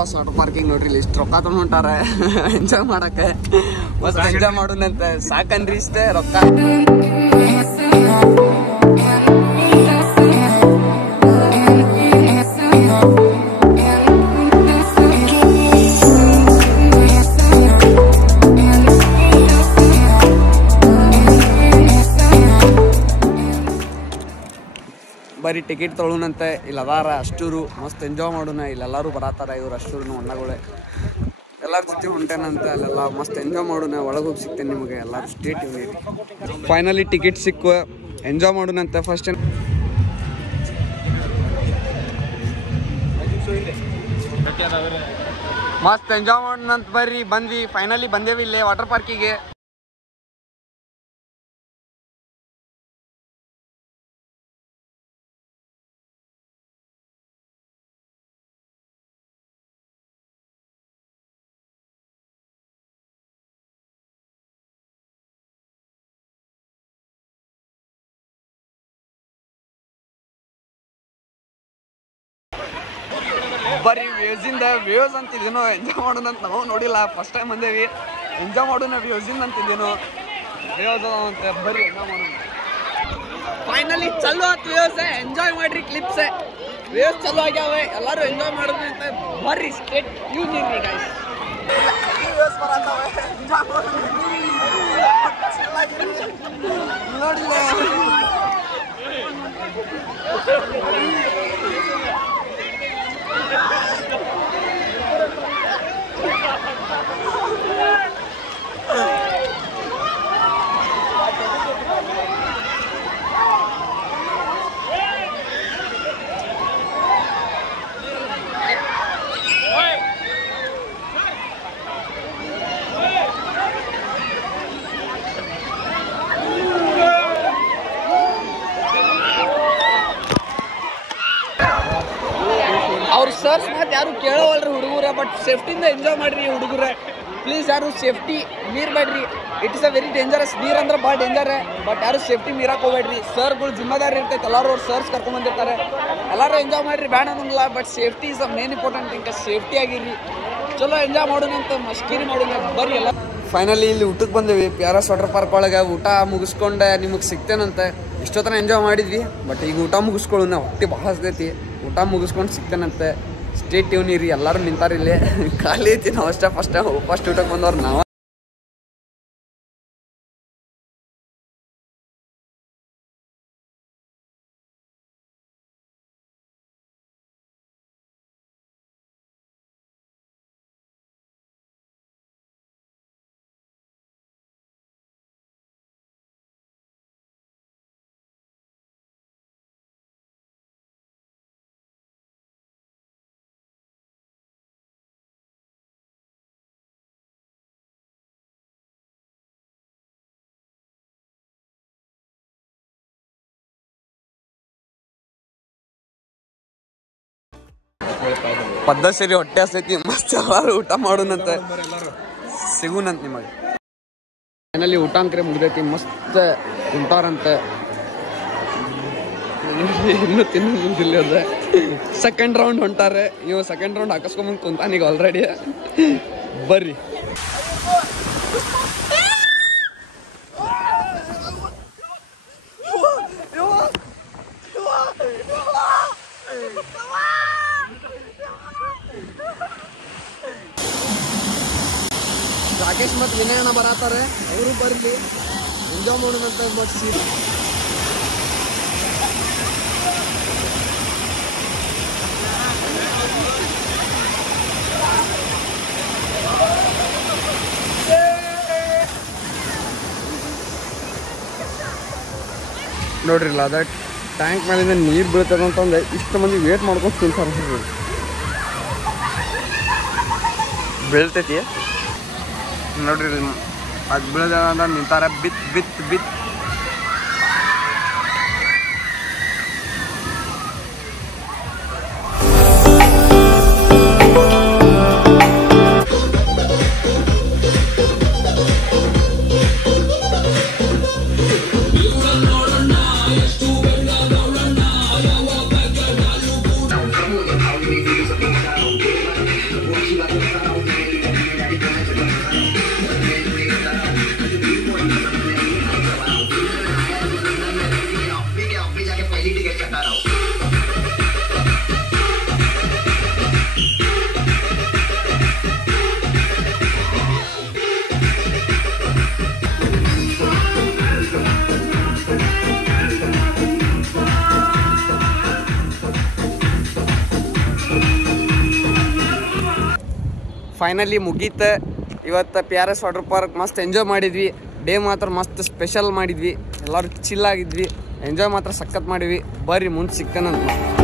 Cross water parking ನೋಡ್ರಿ ಇಲ್ಲಿ ಇಷ್ಟು ರೊಕ್ಕ ತಗೊಂಡು ಹೊಂಟಾರ ಎಂಜಾಯ್ ಮಾಡಕ್ಕೆ ಮಸ್ತ್ ಎಂಜಾಯ್ ಮಾಡೋಣಂತೆ ಸಾಕನ್ರಿ ಇಷ್ಟೇ ರೊಕ್ಕ ಬರೀ ಟಿಕೆಟ್ ತೊಗೊಳೋಣಂತೆ ಇಲ್ಲಿ ಅದಾರ ಅಷ್ಟೂರು ಮಸ್ತ್ ಎಂಜಾಯ್ ಮಾಡೋಣ ಇಲ್ಲೆಲ್ಲರೂ ಬರತ್ತಾರ ಇವ್ರು ಅಷ್ಟೂರು ಅಣ್ಣಗಳೇ ಎಲ್ಲರ ಜೊತೆ ಹೊಂಟೇನಂತೆ ಅಲ್ಲೆಲ್ಲ ಮಸ್ತ್ ಎಂಜಾಯ್ ಮಾಡೋಣ ಒಳಗೆ ಹೋಗಿ ಸಿಗ್ತೇನೆ ನಿಮಗೆ ಎಲ್ಲರೂ ಸ್ಟೇಟ್ ಫೈನಲಿ ಟಿಕೆಟ್ ಸಿಕ್ಕು ಎಂಜಾಯ್ ಮಾಡೋಣಂತೆ ಫಸ್ಟ್ ಮಸ್ತ್ ಎಂಜಾಯ್ ಮಾಡೋಣಂತ ಬರ್ರಿ ಬಂದ್ವಿ ಫೈನಲಿ ಬಂದೇವಿ ಇಲ್ಲೇ ವಾಟರ್ ಪಾರ್ಕಿಗೆ ಬರೀ ವ್ಯೂಸಿಂದ ವ್ಯೂಸ್ ಅಂತಿದ್ದೇನೋ ಎಂಜಾಯ್ ಮಾಡೋಣ ಅಂತ ನಾವು ನೋಡಿಲ್ಲ ಫಸ್ಟ್ ಟೈಮ್ ಬಂದೇವಿ ಎಂಜಾಯ್ ಮಾಡೋಣ ವ್ಯೂಸಿಂದ ಅಂತಿದ್ದೇನೋ ವ್ಯೂಸ್ ಅಂತ ಬರ್ರಿ ಎಂಜಾಯ್ ಮಾಡೋಣ ಫೈನಲಿ ಚಲೋ ಆಯ್ತು ವ್ಯೂಸ್ ಎಂಜಾಯ್ ಮಾಡ್ರಿ ಕ್ಲಿಪ್ಸ್ ವ್ಯೂಸ್ ಚಲೋ ಆಗ್ಯಾವೆ ಎಲ್ಲರೂ ಎಂಜಾಯ್ ಮಾಡೋಣ ಅಂತ ಬರ್ರಿ ಸ್ಟೇಟ್ ಯೂನಿಯನ್ ಗೈಸ್ ವ್ಯೂಸ್ ಬರತ್ತಾವೆ ಎಂಜಾಯ್ ನೋಡಿಲ್ಲ ಅವ್ರು ಸರ್ಸ್ ಮಾತು ಯಾರು ಕೇಳೋವಲ್ರಿ ಹುಡುಗರ ಬಟ್ ಸೇಫ್ಟಿಯಿಂದ ಎಂಜಾಯ್ ಮಾಡ್ರಿ ಹುಡುಗರ ಪ್ಲೀಸ್ ಯಾರು ಸೇಫ್ಟಿ ಮೀರ್ಬೇಡ್ರಿ it is a very dangerous ನೀರ್ ಅಂದ್ರೆ ಭಾಳ ಡೇಂಜರ್ ಬಟ್ ಯಾರು ಸೇಫ್ಟಿ ಮೀರಕ್ಕೆ ಹೋಗ್ಬೇಡ್ರಿ ಸರ್ಗಳು ಜಿಮ್ಮೆದಾರಿ ಇರ್ತೈತೆ ಎಲ್ಲರೂ ಅವ್ರು ಸರ್ಸ್ ಕರ್ಕೊಂಡ್ಬಂದಿರ್ತಾರೆ ಎಲ್ಲರೂ ಎಂಜಾಯ್ ಮಾಡ್ರಿ ಬೇಡ ಅನ್ನೋಂಗಿಲ್ಲ but safety is a main important thing safety ಆಗಿರ್ರಿ ಚಲೋ ಎಂಜಾಯ್ ಮಾಡೋಣ ಅಂತ ಮಸ್ಕಿರಿ ಮಾಡೋಣ ಬರ್ರಿ ಎಲ್ಲ ಫೈನಲಿ ಇಲ್ಲಿ ಊಟಕ್ಕೆ ಬಂದೇವಿ ಪ್ಯಾರಸ್ ವಾಟರ್ ಪಾರ್ಕ್ ಒಳಗೆ ಊಟ ಮುಗಿಸ್ಕೊಂಡೆ ನಿಮಗೆ ಸಿಗ್ತೇನಂತೆ ಇಷ್ಟೊತ್ತನ ಎಂಜಾಯ್ ಮಾಡಿದ್ವಿ ಬಟ್ ಈಗ ಊಟ ಮುಗಿಸ್ಕೊಳ್ಳೋಣ ಹೊಟ್ಟೆ ಭಾಳ ಹಸ್ದೈತಿ ಊಟ ಮುಗಿಸ್ಕೊಂಡು ಸಿಗ್ತೇನಂತೆ ಸ್ಟೇಟ್ ಟ್ಯೂನ್ ಇರಿ ಎಲ್ಲರೂ ನಿಂತಾರ ಇಲ್ಲಿ ಖಾಲಿ ಐತಿ ನಾವು ಅಷ್ಟೇ ಫಸ್ಟ್ ಊಟಕ್ಕೆ ಬಂದವ್ರು ನಾವು ಪದ್ಧತಿ ಸೇರಿ ಹೊಟ್ಟೆ ಹಸ್ತೈತಿ ಮಸ್ತ್ ಎಲ್ಲರೂ ಊಟ ಮಾಡೋಣಂತೆ ಸಿಗುನಂತ ನಿಮಗೆ ಫೈನಲಿ ಊಟ ಅಂಕ್ರೆ ಮುಗ್ದೈತಿ ಮಸ್ತ್ ಉಂಟಾರಂತೆ ಇನ್ನೂ ತಿನ್ನೋದಿಲ್ಲ ಅದ ಸೆಕೆಂಡ್ ರೌಂಡ್ ಹೊಂಟಾರೆ ಇವ್ ಸೆಕೆಂಡ್ ರೌಂಡ್ ಹಾಕಿಸ್ಕೊಂಬಂದು ಕುಂತಾನೀಗ ಆಲ್ರೆಡಿ ಬರ್ರಿ ರಾಕೇಶ್ ಮತ್ತು ವಿನಯಣ್ಣ ಬರತ್ತಾರೆ ಅವರು ಬರಲಿ ಎಂಜಾಯ್ ಮಾಡೋಣಂತ ಬಟ್ ನೋಡ್ರಿಲ್ಲ ಅದ ಟ್ಯಾಂಕ್ ಮೇಲಿಂದ ನೀರು ಬೀಳ್ತದೆ ಅಂತಂದ್ರೆ ಇಷ್ಟು ಮಂದಿ ವೇಟ್ ಮಾಡ್ಕೊಂಡು ತಿಂತಾರೆ ಬೀಳ್ತೈತಿ ನೋಡ್ರಿ ಅದು ಬೀಳದ ನಿಂತಾರೆ ಬಿತ್ ಫೈನಲಿ ಮುಗೀತ. ಇವತ್ತು PRS ವಾಟರ್ ಪಾರ್ಕ್ ಮಸ್ತ್ ಎಂಜಾಯ್ ಮಾಡಿದ್ವಿ. ಡೇ ಮಾತ್ರ ಮಸ್ತ್ ಸ್ಪೆಷಲ್ ಮಾಡಿದ್ವಿ. ಎಲ್ಲರೂ ಚಿಲ್ ಆಗಿದ್ವಿ. ಎಂಜಾಯ್ ಮಾತ್ರ ಸಖತ್ ಮಾಡಿದ್ವಿ. ಬರ್ರಿ ಮುಂದೆ ಸಿಕ್ಕನಂತ.